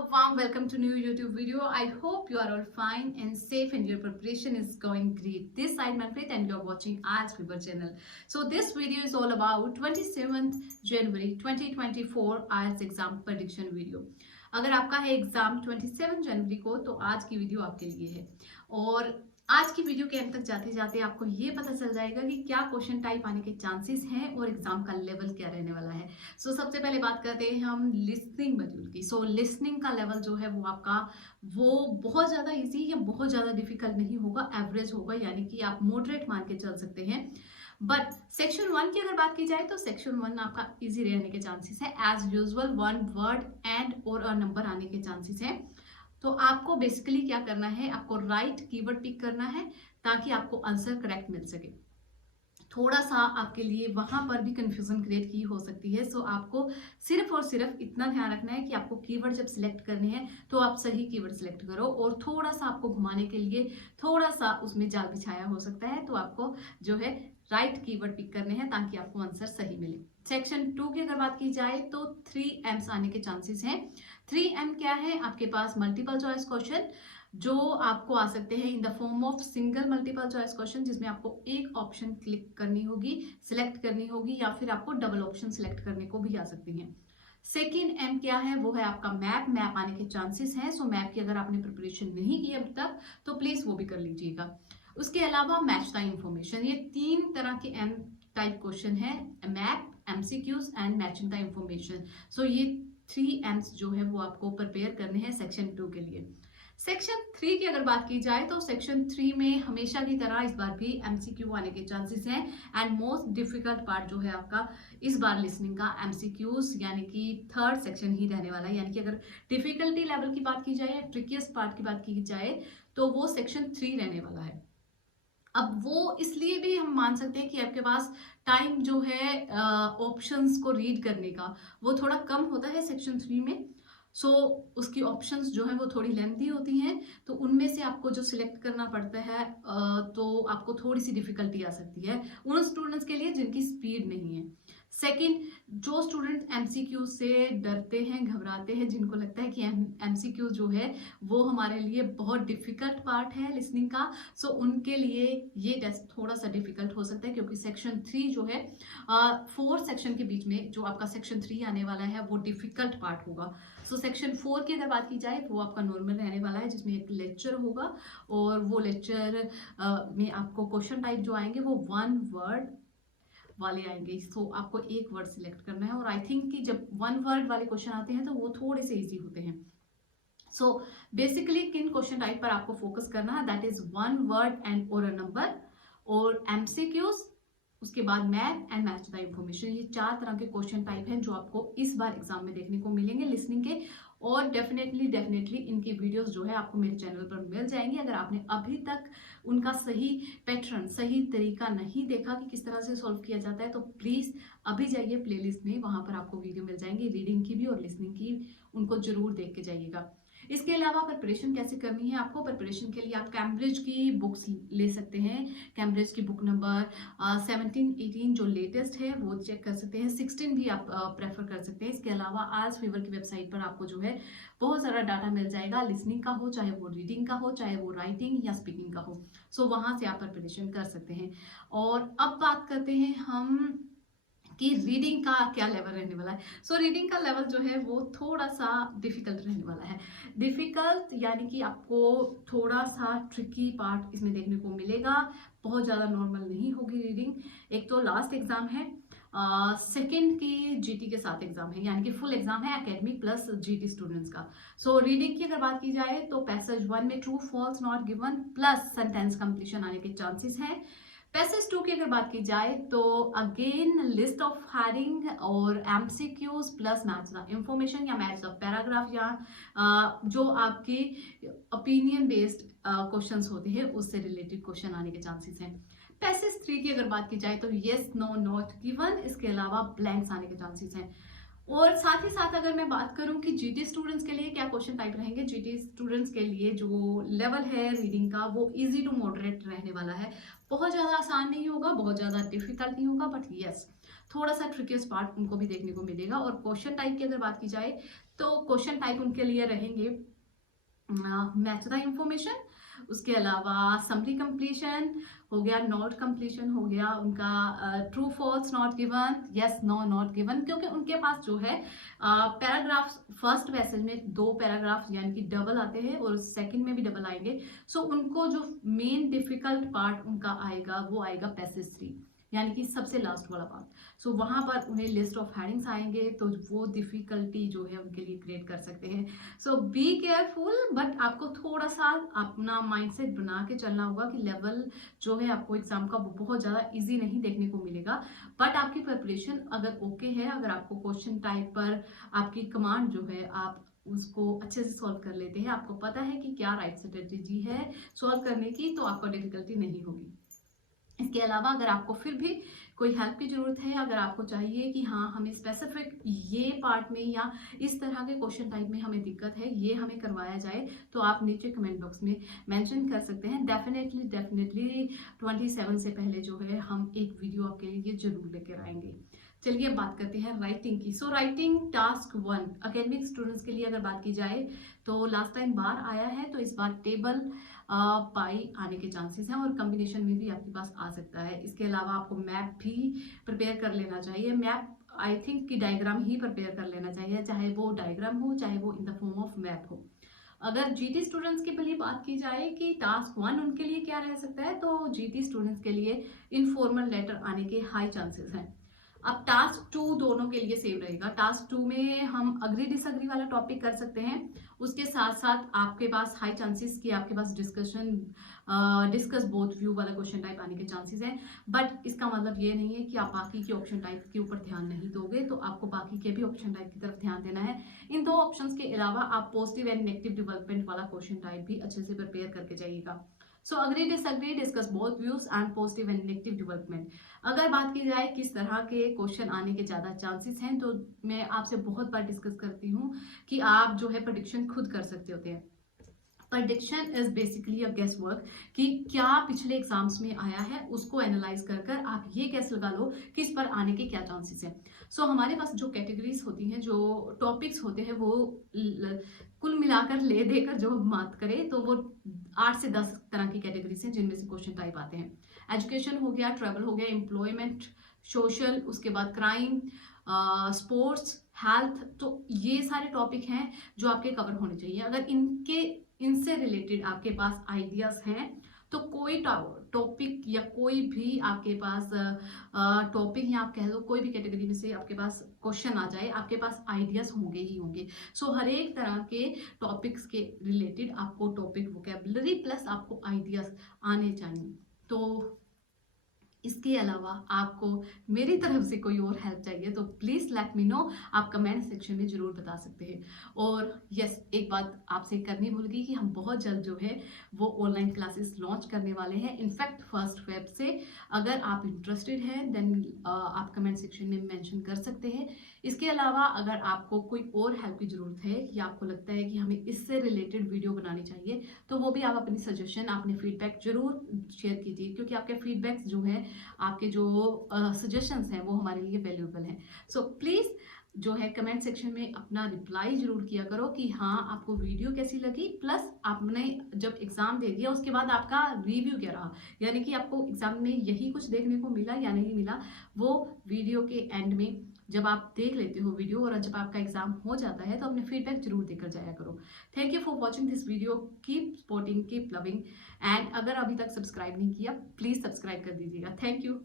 warm welcome to new YouTube video. I hope you are all fine and safe and your preparation is going great. This side Manpreet and you are watching Aaj Fever channel. So this video is all about 27th January 2024 IELTS exam prediction video. अगर आपका है exam 27 जनवरी को तो आज की video आपके लिए है और आज की वीडियो के अंत तक जाते जाते आपको ये पता चल जाएगा कि क्या क्वेश्चन टाइप आने के चांसेस हैं और एग्जाम का लेवल क्या रहने वाला है। सबसे पहले बात करते हैं हम लिसनिंग मॉड्यूल की। लिसनिंग का लेवल जो है वो आपका बहुत ज़्यादा इजी या बहुत ज़्यादा डिफिकल्ट नहीं होगा, एवरेज होगा, यानी कि आप मॉडरेट मान के चल सकते हैं। बट सेक्शन 1 की अगर बात की जाए तो सेक्शन 1 आपका इजी रहने के चांसेस है। एज यूजुअल 1 वर्ड एंड और अ नंबर आने के चांसेस हैं। तो आपको बेसिकली क्या करना है, आपको राइट कीवर्ड पिक करना है ताकि आपको आंसर करेक्ट मिल सके। थोड़ा सा आपके लिए वहां पर भी कंफ्यूजन क्रिएट की हो सकती है। आपको सिर्फ और सिर्फ इतना ध्यान रखना है कि आपको कीवर्ड जब सिलेक्ट करने हैं तो आप सही कीवर्ड सिलेक्ट करो और थोड़ा सा आपको घुमाने के लिए थोड़ा सा उसमें जाल बिछाया हो सकता है। तो आपको जो है राइट कीवर्ड पिक करने हैं ताकि आपको आंसर सही मिले। सेक्शन 2 की अगर बात की जाए तो 3 एम्स आने के चांसेस हैं। 3M क्या है, आपके पास मल्टीपल चॉइस क्वेश्चन जो आपको आ सकते हैं in the form of single multiple choice question, जिसमें आपको एक ऑप्शन क्लिक करनी होगी, सिलेक्ट करनी होगी, या फिर आपको डबल ऑप्शन सिलेक्ट करने को भी आ सकती हैं। सेकेंड M क्या है, वो है आपका मैप आने के चांसेस हैं। मैप की अगर आपने प्रिपरेशन नहीं की अब तक तो प्लीज वो भी कर लीजिएगा। उसके अलावा मैच द इंफॉर्मेशन, ये 3 तरह के M टाइप क्वेश्चन है, map, MCQs and matching the information. ये 3 M's जो है वो आपको प्रिपेयर करने हैं सेक्शन 2 के लिए। सेक्शन 3 की अगर बात की जाए तो सेक्शन 3 में हमेशा की तरह इस बार भी MCQ आने के चांसेस हैं। एंड मोस्ट डिफिकल्ट पार्ट जो है आपका इस बार लिसनिंग का MCQs, यानी कि 3rd सेक्शन ही रहने वाला है। यानी कि अगर डिफिकल्टी लेवल की बात की जाए या ट्रिकिएस्ट पार्ट की बात की जाए तो वो सेक्शन 3 रहने वाला है। अब वो इसलिए भी हम मान सकते हैं कि आपके पास टाइम जो है ऑप्शंस को रीड करने का वो थोड़ा कम होता है सेक्शन 3 में। उसकी ऑप्शंस जो है वो थोड़ी लेंथी होती हैं, तो उनमें से आपको जो सिलेक्ट करना पड़ता है तो आपको थोड़ी सी डिफिकल्टी आ सकती है उन स्टूडेंट्स के लिए जिनकी स्पीड नहीं है। सेकंड, जो स्टूडेंट MCQ से डरते हैं, घबराते हैं, जिनको लगता है कि MCQ जो है वो हमारे लिए बहुत डिफिकल्ट पार्ट है लिसनिंग का, उनके लिए ये टेस्ट थोड़ा सा डिफिकल्ट हो सकता है, क्योंकि सेक्शन 3 जो है 4 सेक्शन के बीच में जो आपका सेक्शन 3 आने वाला है वो डिफिकल्ट पार्ट होगा। सेक्शन 4 की अगर बात की जाए वो आपका नॉर्मल रहने वाला है, जिसमें एक लेक्चर होगा और वो लेक्चर में आपको क्वेश्चन टाइप जो आएंगे वो 1 वर्ड वाले आएंगे। आपको एक वर्ड सिलेक्ट करना है और आई थिंक कि जब 1 वर्ड वाले क्वेश्चन आते हैं तो वो थोड़े से इजी होते हैं। बेसिकली किन क्वेश्चन टाइप पर आपको फोकस करना है, दैट इज 1 वर्ड एंड और अ नंबर और MCQs, उसके बाद map and match the information. ये 4 तरह के क्वेश्चन टाइप हैं जो आपको इस बार एग्जाम में देखने को मिलेंगे लिसनिंग के। और डेफिनेटली इनकी वीडियोस जो है आपको मेरे चैनल पर मिल जाएंगी। अगर आपने अभी तक उनका सही पैटर्न, सही तरीका नहीं देखा कि किस तरह से सॉल्व किया जाता है तो प्लीज अभी जाइए प्लेलिस्ट में, वहां पर आपको वीडियो मिल जाएंगी रीडिंग की भी और लिसनिंग की, उनको जरूर देख के जाइएगा। इसके अलावा प्रिपरेशन कैसे करनी है, आपको प्रिपरेशन के लिए आप कैम्ब्रिज की बुक्स ले सकते हैं। कैम्ब्रिज की बुक नंबर 17, 18 जो लेटेस्ट है वो चेक कर सकते हैं, 16 भी आप प्रेफर कर सकते हैं। इसके अलावा आज फीवर की वेबसाइट पर आपको जो है बहुत सारा डाटा मिल जाएगा, लिसनिंग का हो, चाहे वो रीडिंग का हो, चाहे वो राइटिंग या स्पीकिंग का हो। वहां से आप प्रिपरेशन कर सकते हैं। और अब बात करते हैं हम कि रीडिंग का क्या लेवल रहने वाला है। रीडिंग का लेवल जो है वो थोड़ा सा डिफिकल्ट रहने वाला है। डिफिकल्ट यानी कि आपको थोड़ा सा ट्रिकी पार्ट इसमें देखने को मिलेगा, बहुत ज़्यादा नॉर्मल नहीं होगी रीडिंग। एक तो लास्ट एग्जाम है, सेकेंड की GT के साथ एग्जाम है, यानी कि फुल एग्जाम है एकेडमिक प्लस GT स्टूडेंट्स का। रीडिंग की अगर बात की जाए तो पैसेज 1 में true false not given plus sentence completion आने के चांसेस हैं। पैसेज 2 की अगर बात की जाए तो अगेन लिस्ट ऑफ हेडिंग और MCQs plus match the information या मैच द पैराग्राफ, या जो आपकी ओपिनियन बेस्ड क्वेश्चंस होते हैं उससे रिलेटेड क्वेश्चन आने के चांसेस हैं। पैसेज 3 की अगर बात की जाए तो येस, नो, नॉट गिवन, इसके अलावा ब्लैंक्स आने के चांसेस हैं। और साथ ही साथ अगर मैं बात करूं कि GT स्टूडेंट्स के लिए क्या क्वेश्चन टाइप रहेंगे, GT स्टूडेंट्स के लिए जो लेवल है रीडिंग का वो इजी टू मॉडरेट रहने वाला है। बहुत ज़्यादा आसान नहीं होगा, बहुत ज़्यादा डिफिकल्ट नहीं होगा, बट यस थोड़ा सा ट्रिकियस्ट पार्ट उनको भी देखने को मिलेगा। और क्वेश्चन टाइप की अगर बात की जाए तो क्वेश्चन टाइप उनके लिए रहेंगे मैच द इंफॉर्मेशन, उसके अलावा समरी कंप्लीशन हो गया, नोट कंप्लीशन हो गया, उनका true false not given, yes no not given, क्योंकि उनके पास जो है पैराग्राफ्स फर्स्ट पैसेज में 2 पैराग्राफ यानी कि डबल आते हैं और सेकंड में भी डबल आएंगे। सो उनको जो मेन डिफिकल्ट पार्ट उनका आएगा वो आएगा पैसेज 3 यानी कि सबसे लास्ट वाला पार्ट। सो वहां पर उन्हें लिस्ट ऑफ हेडिंग्स आएंगे तो वो डिफिकल्टी जो है उनके लिए क्रिएट कर सकते हैं। सो बी केयरफुल, बट आपको थोड़ा सा अपना माइंडसेट बना के चलना होगा कि लेवल जो है आपको एग्जाम का वो बहुत ज़्यादा इजी नहीं देखने को मिलेगा। बट आपकी प्रिपरेशन अगर ओके है, अगर आपको क्वेश्चन टाइप पर आपकी कमांड जो है आप उसको अच्छे से सॉल्व कर लेते हैं, आपको पता है कि क्या राइट स्ट्रेटेजी है सॉल्व करने की, तो आपको डिफिकल्टी नहीं होगी। इसके अलावा अगर आपको फिर भी कोई हेल्प की ज़रूरत है, अगर आपको चाहिए कि हाँ हमें स्पेसिफिक ये पार्ट में या इस तरह के क्वेश्चन टाइप में हमें दिक्कत है, ये हमें करवाया जाए, तो आप नीचे कमेंट बॉक्स में मेंशन कर सकते हैं। डेफिनेटली 27 से पहले जो है हम एक वीडियो आपके लिए जरूर लेकर आएंगे। चलिए अब बात करते हैं राइटिंग की। So writing task 1 academic students के लिए अगर बात की जाए तो लास्ट टाइम बार आया है, तो इस बार टेबल पाई आने के चांसेस हैं और कॉम्बिनेशन में भी आपके पास आ सकता है। इसके अलावा आपको मैप भी प्रिपेयर कर लेना चाहिए। मैप आई थिंक कि डायग्राम ही प्रिपेयर कर लेना चाहिए, चाहे वो डायग्राम हो चाहे वो in the form of map हो। अगर जीटी स्टूडेंट्स के लिए बात की जाए कि टास्क 1 उनके लिए क्या रह सकता है, तो जीटी स्टूडेंट्स के लिए इनफॉर्मल लेटर आने के हाई चांसेस हैं। अब टास्क 2 दोनों के लिए सेम रहेगा। टास्क 2 में हम अग्री डिसअग्री वाला टॉपिक कर सकते हैं, उसके साथ साथ आपके पास हाई चांसेस कि आपके पास डिस्कस बोथ व्यू वाला क्वेश्चन टाइप आने के चांसेस हैं। बट इसका मतलब ये नहीं है कि आप बाकी के ऑप्शन टाइप के ऊपर ध्यान नहीं दोगे, तो आपको बाकी के भी ऑप्शन टाइप की तरफ ध्यान देना है। इन 2 ऑप्शंस के अलावा आप पॉजिटिव एंड नेगेटिव डेवलपमेंट वाला क्वेश्चन टाइप भी अच्छे से प्रिपेयर करके जाइएगा। So agree disagree, discuss both views and positive and negative development. अगर बात की जाए किस तरह के क्वेश्चन आने के ज़्यादा चांसेस हैं, तो मैं आपसे बहुत बार डिस्कस करती हूँ कि आप जो है प्रेडिक्शन खुद कर सकते होते हैं। Prediction is basically a guess work कि क्या पिछले एग्जाम्स में आया है, उसको एनालाइज कर कर आप ये कैसे लगा लो कि इस पर आने के क्या चांसेस हैं। सो हमारे पास जो कैटेगरीज होती हैं, जो टॉपिक्स होते हैं, वो कुल मिलाकर ले देकर जो बात करें तो वो 8 से 10 तरह की कैटेगरीज हैं जिनमें से क्वेश्चन टाइप आते हैं। एजुकेशन हो गया, ट्रैवल हो गया, एम्प्लॉयमेंट, सोशल, उसके बाद क्राइम, स्पोर्ट्स, हेल्थ, तो ये सारे टॉपिक हैं जो आपके कवर होने चाहिए। अगर इनसे रिलेटेड आपके पास आइडियाज हैं तो कोई टॉपिक या कोई भी आपके पास टॉपिक या आप कह लो कोई भी कैटेगरी में से आपके पास क्वेश्चन आ जाए, आपके पास आइडियाज होंगे ही होंगे। सो हर एक तरह के टॉपिक्स के रिलेटेड आपको टॉपिक वोकैबुलरी प्लस आपको आइडियाज आने चाहिए। तो इसके अलावा आपको मेरी तरफ से कोई और हेल्प चाहिए तो प्लीज़ लेट मी नो, आप कमेंट सेक्शन में ज़रूर बता सकते हैं। और यस, एक बात आपसे करनी भूल गई कि हम बहुत जल्द जो है वो ऑनलाइन क्लासेस लॉन्च करने वाले हैं, इनफैक्ट 1 फेब से। अगर आप इंटरेस्टेड हैं देन आप कमेंट सेक्शन में मेंशन कर सकते हैं। इसके अलावा अगर आपको कोई और हेल्प की ज़रूरत है या आपको लगता है कि हमें इससे रिलेटेड वीडियो बनानी चाहिए, तो वो भी आप अपनी सजेशन, अपने फीडबैक जरूर शेयर कीजिए, क्योंकि आपके फीडबैक्स जो है, आपके जो सजेशंस हैं वो हमारे लिए वैल्यूएबल हैं। सो प्लीज़ जो है कमेंट सेक्शन में अपना रिप्लाई जरूर किया करो कि हाँ आपको वीडियो कैसी लगी, प्लस आपने जब एग्जाम दे दिया उसके बाद आपका रिव्यू क्या रहा, यानी कि आपको एग्जाम में यही कुछ देखने को मिला या नहीं मिला। वो वीडियो के एंड में जब आप देख लेते हो वीडियो और जब आपका एग्जाम हो जाता है तो अपने फीडबैक जरूर देकर जाया करो। Thank you for watching this video, keep supporting, keep loving, and अगर अभी तक सब्सक्राइब नहीं किया प्लीज सब्सक्राइब कर दीजिएगा। Thank you.